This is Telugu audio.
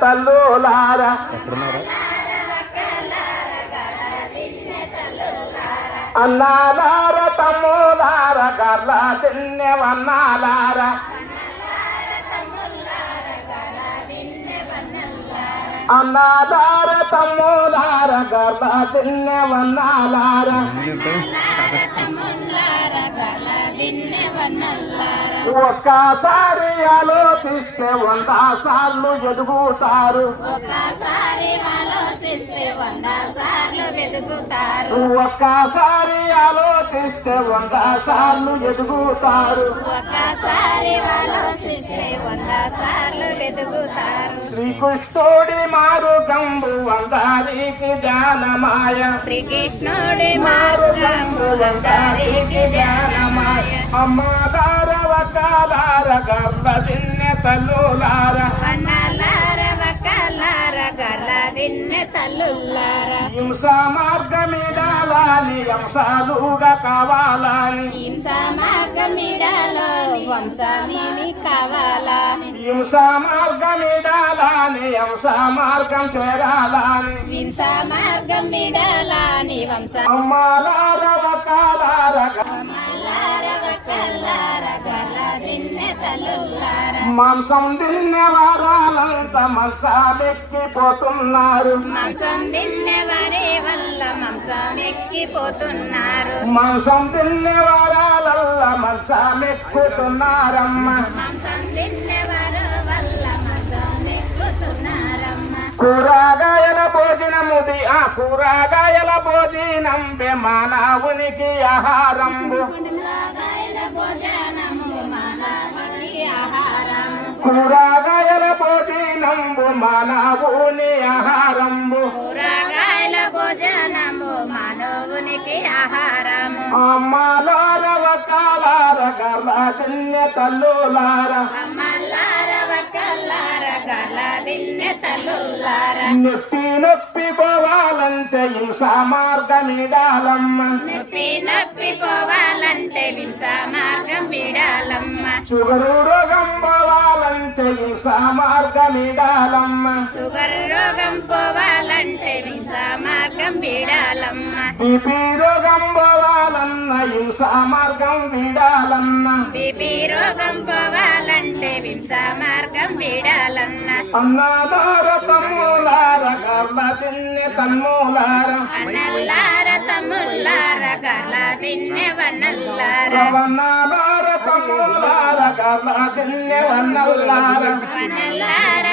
తల్లులారా అన్నాలార తమ్ములార గర్ల తిన్నెవన్నాలార అన్నాలార తమ్ములార గర్ల తిన్నెవన్నాలార ఒక్కసారి ఆలోచిస్తే 100 సార్లు ఎదుగుతారు. ఒక్కసారి ఆలోచిస్తే 100 సార్లు ఎదుగుతారు. 100 సార్లు ఎదుగుతారు. శ్రీకృష్ణుడి మార్గంబు అందరికి జ్ఞానమాయ. శ్రీకృష్ణుడి మార్గంబు అందరికి జ్ఞానమాయ. అమ్మలార వకాలార గర్ల దిన్నె తల్లులార అన్నలార వకాలార గర్ల దిన్నె తల్లులార హింస మార్గమిడాలని వంశాలుగా కావాలని హింస మార్గమిడాలో వంశాన్ని కావాలని హింస మార్గమిడాలని వంశ మార్గం చేరాలని హింస మార్గమిడాలని వంశ అమ్మలార వకాలార మాంసం తిన్నే వారాలంతా మంచామెక్కిపోతున్నారు. మాంసం తిన్నే వారే వల్ల మంచామెక్కిపోతున్నారు. మాంసం తిన్నే వారాలల్లా మంచామెక్కుతున్నారమ్మ. మాంసం తిన్నే వారు వల్ల మంచామెక్కుతున్నారమ్మ. కూరగాయల భోజనముది ఆ కూరగాయల భోజనం మానవునికి ఆహారంబు. కూరగాయల భోజనంబు మానవుని ఆహారంబు. కూరగాయల భోజనము మానవునికి ఆహారము. అమ్మలార వకాలార గర్ల దిన్నె తల్లులార అమ్మలార వకాలార గర్ల దిన్నె తల్లులార నొప్పి నొప్పి పోవాలంటే హింస మార్గం విడాలమ్మ. నొప్పి నొప్పి పోవాలంటే హింస మార్గం విడాలమ్మ. షుగరు రోగం పోవాలంటే హింస మార్గం విడాలమ్మ. షుగర్ రోగం పోవాలంటే హింస మార్గం విడాలమ్మ. బీపీ రోగం పోవాలన్న హింస మార్గం విడాలన్న. బీపీ రోగం పోవాలంటే హింస మార్గం విడాలన్న. అన్నలార తమ్ములార గర్ల తిన్నె తమ్ములార అన్నలార తమ్ములార గర్ల తిన్నె వన్నల్లార వన్నలార తమ్ములార గర్ల తిన్నె వన్నల్లార వన్నల్లార